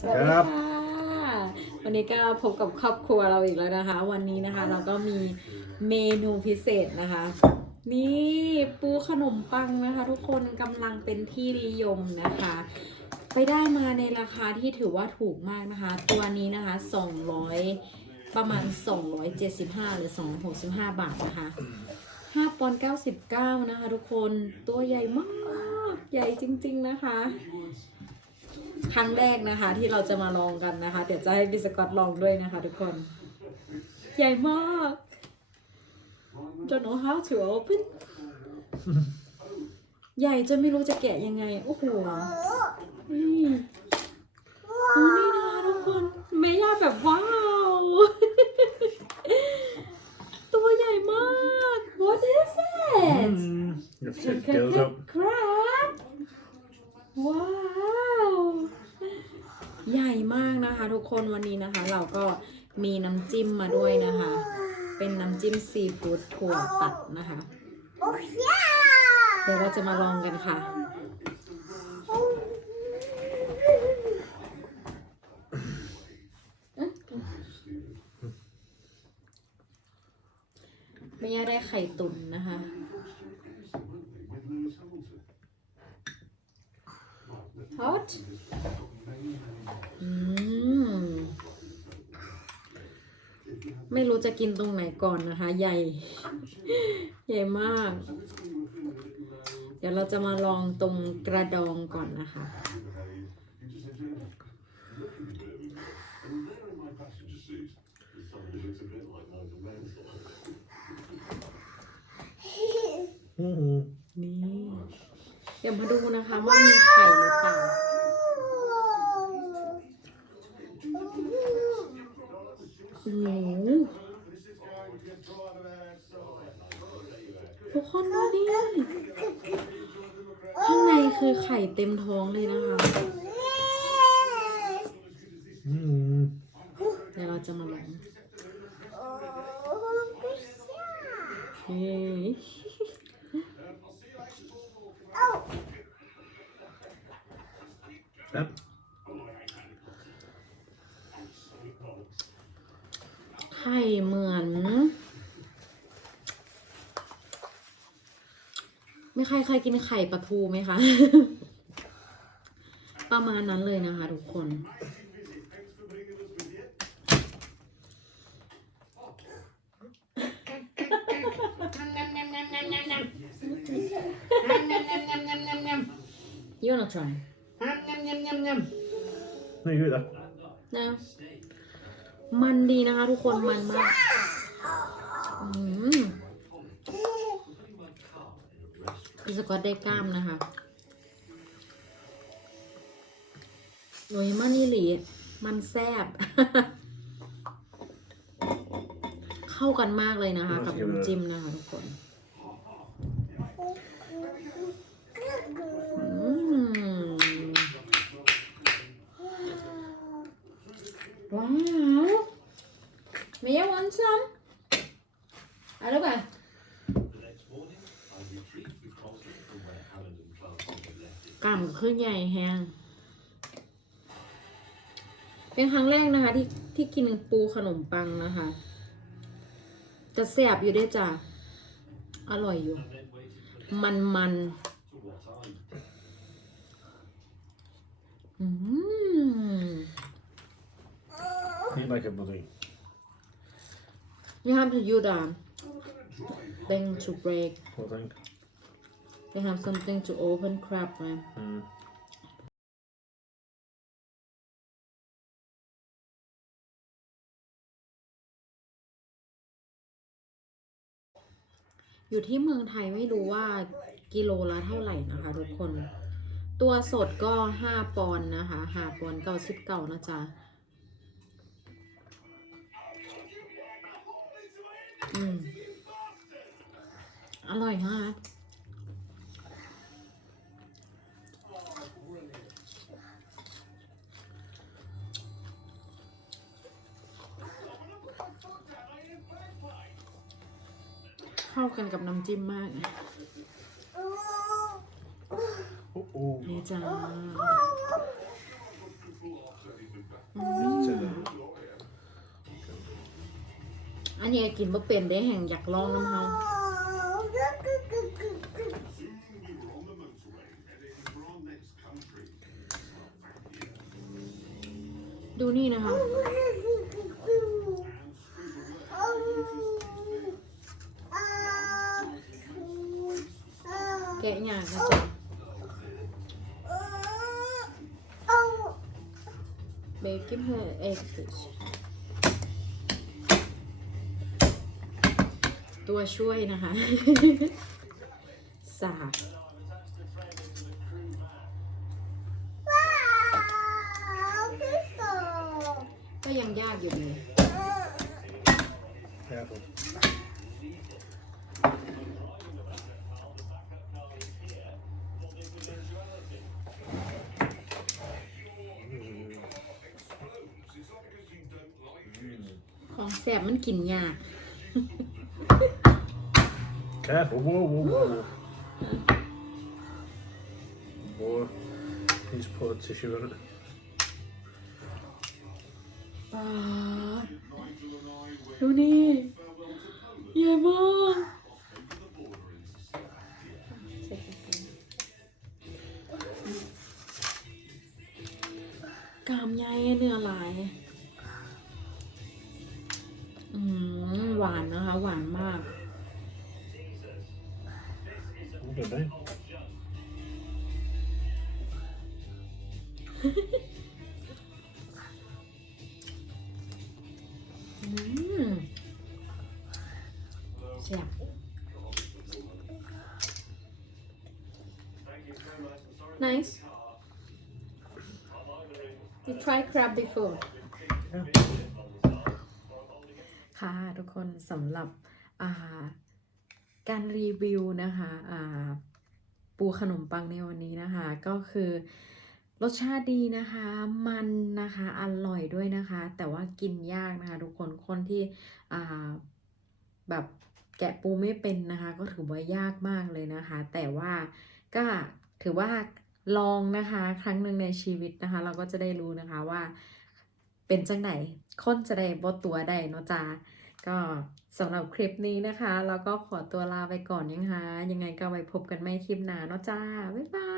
สวัสดีครับค่ะ วันนี้ก็พบกับครอบครัวเราอีกแล้วนะคะ วันนี้นะคะเราก็มีเมนูพิเศษนะคะ นี่ปูขนมปังนะคะ ทุกคนกำลังเป็นที่นิยมนะคะ ไปได้มาในราคาที่ถือว่าถูกมากนะคะ ตัวนี้นะคะ 200 ประมาณ 275 หรือ 265 บาทนะคะ5ปอนด์99 นะคะ ทุกคนตัวใหญ่มากใหญ่จริง ๆ นะคะ ครั้งแรกนะคะ ที่เราจะมาลองกันนะคะ เดี๋ยวจะให้พี่สกอตลองด้วยนะคะ ทุกคน ใหญ่มาก don't know how to open ใหญ่จนไม่รู้จะแกะยังไง โอ้โหนี่ดูนี่นะคะทุกคนเมย่าแบบว้าว ตัวใหญ่มาก what is it Mm, your Look set at goes the up. crab ว้าว ใหญ่มากนะคะ ทุกคนวันนี้นะคะ เราก็มีน้ำจิ้มมาด้วยนะคะ เป็นน้ำจิ้มซีฟู้ดถั่วตัดนะคะเดี๋ยวเราจะมาลองกันค่ะ ไม่ยาได้ไข่ตุ๋นนะคะ hot อืม ไม่รู้จะกินตรงไหนก่อนนะคะ ใหญ่ ใหญ่มาก เดี๋ยวเราจะมาลองตรงกระดองก่อนนะคะ Mm-hmm. นี่ เดี๋ยวมาดูนะคะว่ามีไข่หรือเปล่า โอ้โห ทุกคนดูดิข้างในคือไข่เต็มท้องเลยนะคะ เดี๋ยวเราจะมาลองเฮ้ย ข่เหมือน ไม่ใครเคยกินไข่ปลาทูไหมคะ ประมาณนั้นเลยนะคะทุกคน You wanna try? No, you do that. นะมันดีนะคะ ทุกคนมันมากอืมพี่สกอตได้กล้ามนะคะโอ้ยมันนี่หลีมันแซบเข้ากันมากเลยนะคะ กับน้ำจิ้มนะคะทุกคน อืม Wow. May I want some? เอาลูกอะกล่ำขึ้นใหญ่แฮงเป็นครั้งแรกนะคะที่ที่กินปูขนมปังนะคะ จะแสบอยู่ด้วยจ้ะ อร่อยอยู่ มันมันๆอืม Eat like a bloody. You have to use the thing to break. What thing? They have something to open crab man. Mm. อยู่ที่เมืองไทยไม่รู้ว่ากิโลละเท่าไหร่นะคะทุกคน ตัวสดก็ห้าปอนด์นะคะห้าปอนด์เก้าสิบเก้านะจ๊ะ อืมอร่อยมากเข้ากันกับน้ำจิ้มมาก Oh, oh. นี่จ้า อันนี้กินบ่เป็นได้แห่งอยากลองน้ำเฮาดูนี่นะคะแกะหยากนะจ๊ะเบกกิ้งเฮอร์เอ็ก ตัวช่วยนะคะ สากก็ยังยากอยู่ดี Careful. Mm. ของแสบมันกินยาก Careful. Whoa, whoa, whoa. Boy, please put a tissue on it. ปาดดูนี่ใหญ่มาก กามใหญ่เนื้อหลาย อืม หวานนะคะ หวานมาก What are they? อืมแซ่บ nice you try crab before Yeah. ค่ะ ทุกคนสำหรับอ่า การรีวิวนะคะปูขนมปังในวันนี้นะคะ ก็คือรสชาติดีนะคะ มันนะคะ อร่อยด้วยนะคะ แต่ว่ากินยากนะคะ ทุกคน คนที่แบบแกะปูไม่เป็นนะคะ ก็ถือว่ายากมากเลยนะคะ แต่ว่าก็ถือว่าลองนะคะ ครั้งหนึ่งในชีวิตนะคะ เราก็จะได้รู้นะคะว่าเป็นจังไหนคนจะได้บตัวได้เนาะจ้า ก็สำหรับคลิปนี้นะคะเราก็ขอตัวลาไปก่อนยังคะยังไงก็ไว้พบกันไม่คลิปหน้าเนาะจ้า บ๊ายบาย